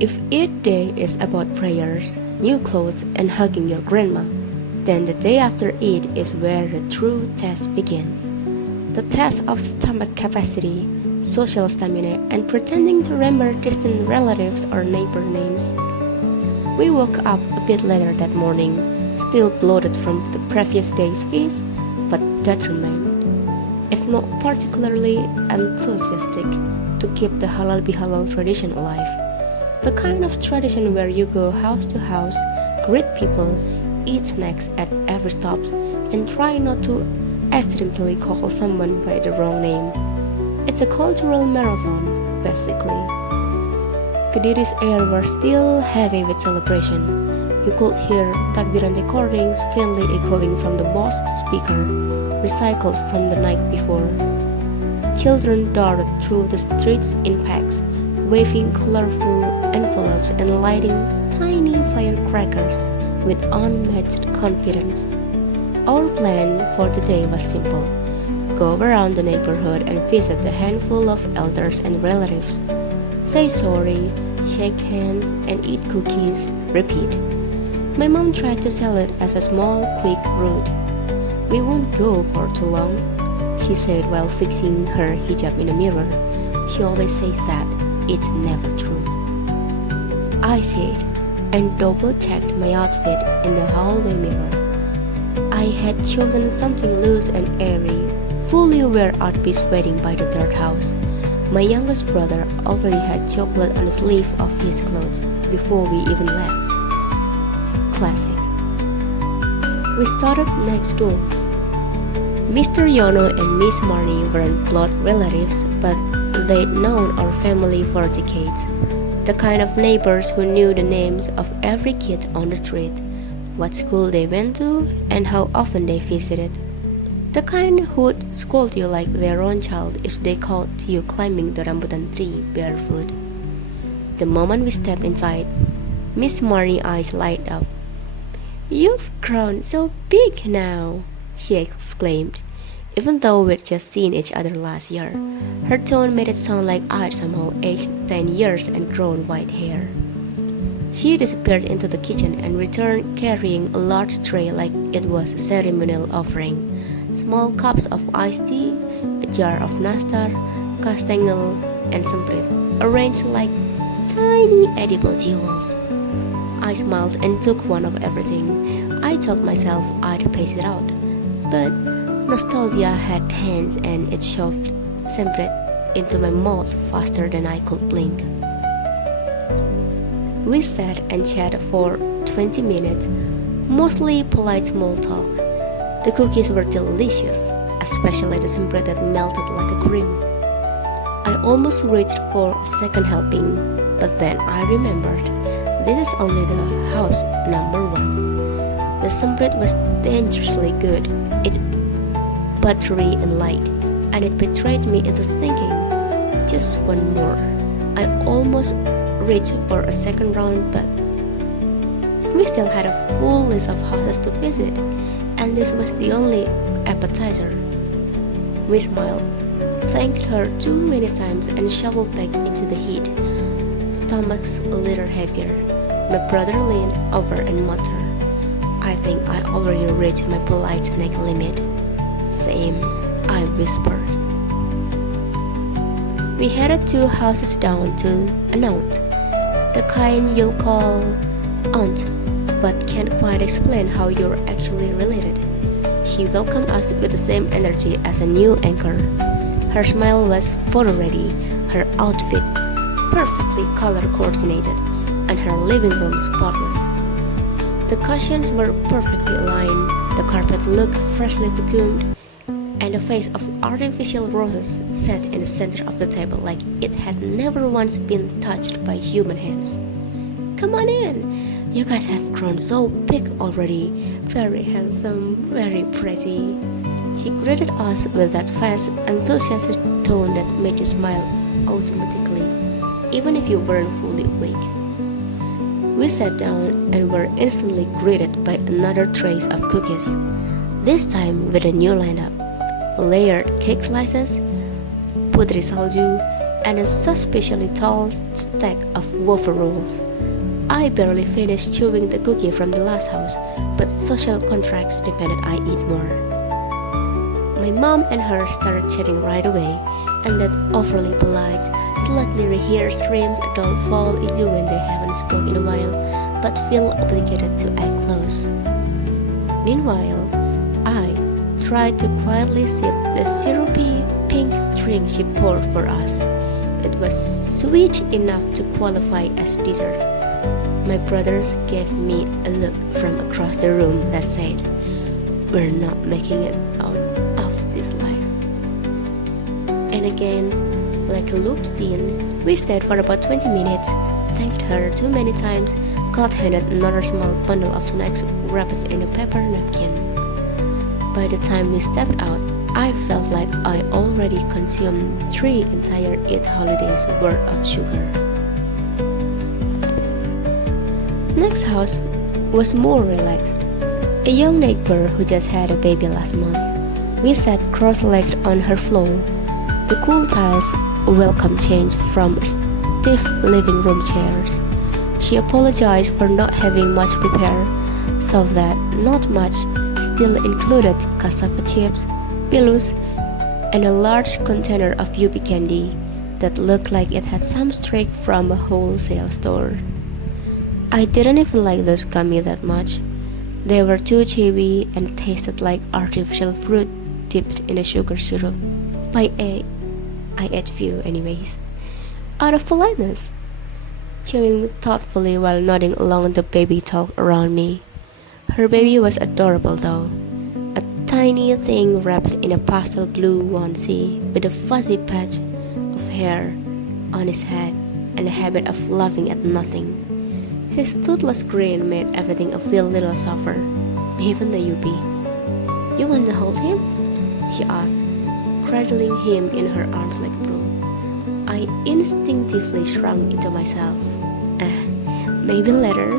If Eid Day is about prayers, new clothes, and hugging your grandma, then the day after Eid is where the true test begins. The test of stomach capacity, social stamina, and pretending to remember distant relatives or neighbor names. We woke up a bit later that morning, still bloated from the previous day's feast, but determined, if not particularly enthusiastic, to keep the halal bihalal tradition alive. The kind of tradition where you go house to house, greet people, eat snacks at every stop, and try not to accidentally call someone by the wrong name. It's a cultural marathon, basically. Kediri's air was still heavy with celebration. You could hear takbiran recordings faintly echoing from the mosque speaker, recycled from the night before. Children darted through the streets in packs, waving colorful envelopes and lighting tiny firecrackers with unmatched confidence. Our plan for the day was simple: go around the neighborhood and visit a handful of elders and relatives. Say sorry, shake hands, and eat cookies. Repeat. My mom tried to sell it as a small, quick route. We won't go for too long, she said while fixing her hijab in a mirror. She always says that. It's never true. I said, and double-checked my outfit in the hallway mirror. I had chosen something loose and airy, fully aware I'd be sweating by the third house. My youngest brother already had chocolate on the sleeve of his clothes before we even left. Classic. We started next door. Mr. Yono and Miss Marnie weren't blood relatives, but they'd known our family for decades. The kind of neighbors who knew the names of every kid on the street, what school they went to, and how often they visited. The kind who'd scold you like their own child if they caught you climbing the rambutan tree barefoot. The moment we stepped inside, Miss Marnie's eyes light up. "You've grown so big now," she exclaimed, even though we'd just seen each other last year. Her tone made it sound like I'd somehow aged 10 years and grown white hair. She disappeared into the kitchen and returned carrying a large tray like it was a ceremonial offering. Small cups of iced tea, a jar of nastar, kastengel, and semprit, arranged like tiny edible jewels. I smiled and took one of everything. I told myself I'd pace it out, but nostalgia had hands and it shoved semprit into my mouth faster than I could blink. We sat and chatted for 20 minutes, mostly polite small talk. The cookies were delicious, especially the semprit that melted like a cream. I almost reached for a second helping, but then I remembered this is only the house number 1. The semprit was dangerously good. It buttery and light, and it betrayed me into thinking, just one more. I almost reached for a second round, but we still had a full list of houses to visit, and this was the only appetizer. We smiled, thanked her too many times, and shuffled back into the heat, stomachs a little heavier. My brother leaned over and muttered, "I think I already reached my polite neck limit." "Same," I whispered. We headed 2 houses down to an aunt, the kind you'll call aunt, but can't quite explain how you're actually related. She welcomed us with the same energy as a new anchor. Her smile was photo-ready, her outfit perfectly color-coordinated, and her living room spotless. The cushions were perfectly aligned, the carpet looked freshly vacuumed, and a vase of artificial roses sat in the center of the table like it had never once been touched by human hands. "Come on in! You guys have grown so big already. Very handsome, very pretty." She greeted us with that fast, enthusiastic tone that made you smile automatically, even if you weren't fully awake. We sat down and were instantly greeted by another tray of cookies, this time with a new lineup: layered cake slices, putri salju, and a suspiciously tall stack of wafer rolls. I barely finished chewing the cookie from the last house, but social contracts demanded I eat more. My mom and her started chatting right away, and that overly polite, slightly rehearsed screams don't fall into when they haven't spoken in a while, but feel obligated to act close. Meanwhile, I tried to quietly sip the syrupy pink drink she poured for us. It was sweet enough to qualify as dessert. My brothers gave me a look from across the room that said, "We're not making it out of this life." And again, like a loop scene, we stayed for about 20 minutes, thanked her too many times, got handed another small bundle of snacks wrapped in a paper napkin. By the time we stepped out, I felt like I already consumed 3 entire Eid holidays worth of sugar. Next house was more relaxed. A young neighbor who just had a baby last month. We sat cross-legged on her floor. The cool tiles welcome change from stiff living room chairs. She apologized for not having much prepared, so that not much still included cassava chips, pillows, and a large container of UB candy that looked like it had some streak from a wholesale store. I didn't even like those gummy that much. They were too chewy and tasted like artificial fruit dipped in a sugar syrup. But I ate few anyways, out of politeness, chewing thoughtfully while nodding along the baby talk around me. Her baby was adorable though, a tiny thing wrapped in a pastel blue onesie with a fuzzy patch of hair on his head and a habit of laughing at nothing. His toothless grin made everything feel a little softer, even the UB. "You want to hold him?" she asked, cradling him in her arms like a bro. I instinctively shrunk into myself. Maybe later,"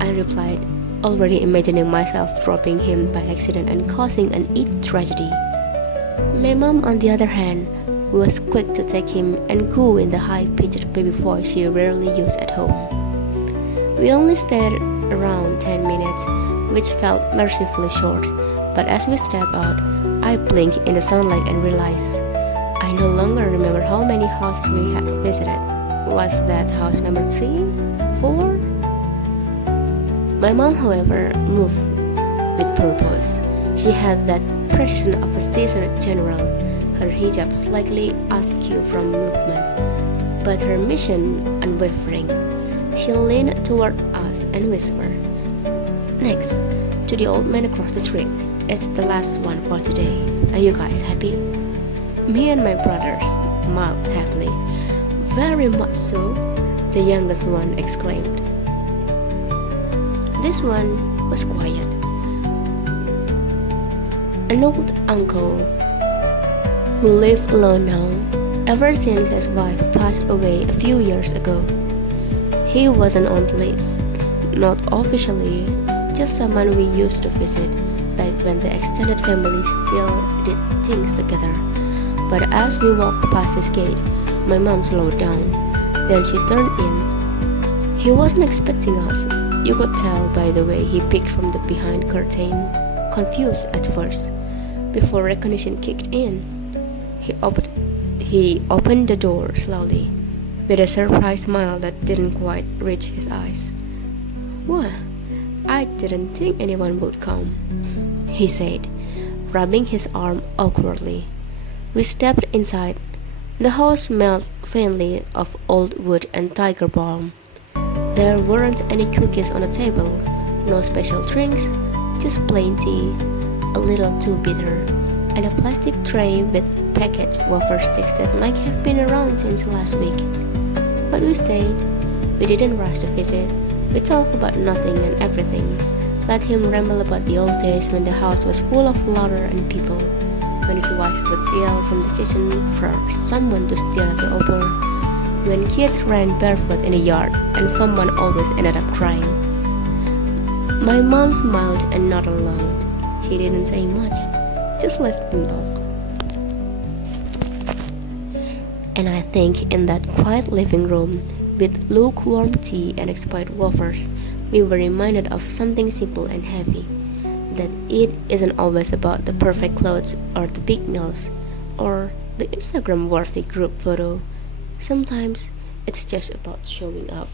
I replied, already imagining myself dropping him by accident and causing an Eid tragedy. My mom, on the other hand, was quick to take him and coo in the high-pitched baby voice she rarely used at home. We only stayed around 10 minutes, which felt mercifully short, but as we stepped out, I blinked in the sunlight and realized I no longer remember how many houses we had visited. Was that house number 3? 4? My mom, however, moved with purpose. She had that precision of a seasoned general, her hijab slightly askew from movement, but her mission unwavering. She leaned toward us and whispered, "Next, to the old man across the street. It's the last one for today. Are you guys happy?" Me and my brothers smiled happily. "Very much so," the youngest one exclaimed. This one was quiet. An old uncle who lived alone now, ever since his wife passed away a few years ago. He wasn't on the list, not officially, just someone we used to visit back when the extended family still did things together. But as we walked past his gate, my mom slowed down. Then she turned in. He wasn't expecting us. You could tell by the way he peeked from the behind curtain, confused at first. Before recognition kicked in, he opened the door slowly, with a surprised smile that didn't quite reach his eyes. "What? I didn't think anyone would come," he said, rubbing his arm awkwardly. We stepped inside. The house smelled faintly of old wood and tiger balm. There weren't any cookies on the table, no special drinks, just plain tea, a little too bitter, and a plastic tray with packaged wafer sticks that might have been around since last week. But we stayed. We didn't rush the visit. We talked about nothing and everything. Let him ramble about the old days when the house was full of laughter and people, when his wife would yell from the kitchen for someone to stir the opal, when kids ran barefoot in the yard and someone always ended up crying. My mom smiled and nodded along. She didn't say much, just let him talk. And I think in that quiet living room, with lukewarm tea and expired wafers, we were reminded of something simple and heavy, that it isn't always about the perfect clothes or the big meals or the Instagram worthy group photo. Sometimes it's just about showing up.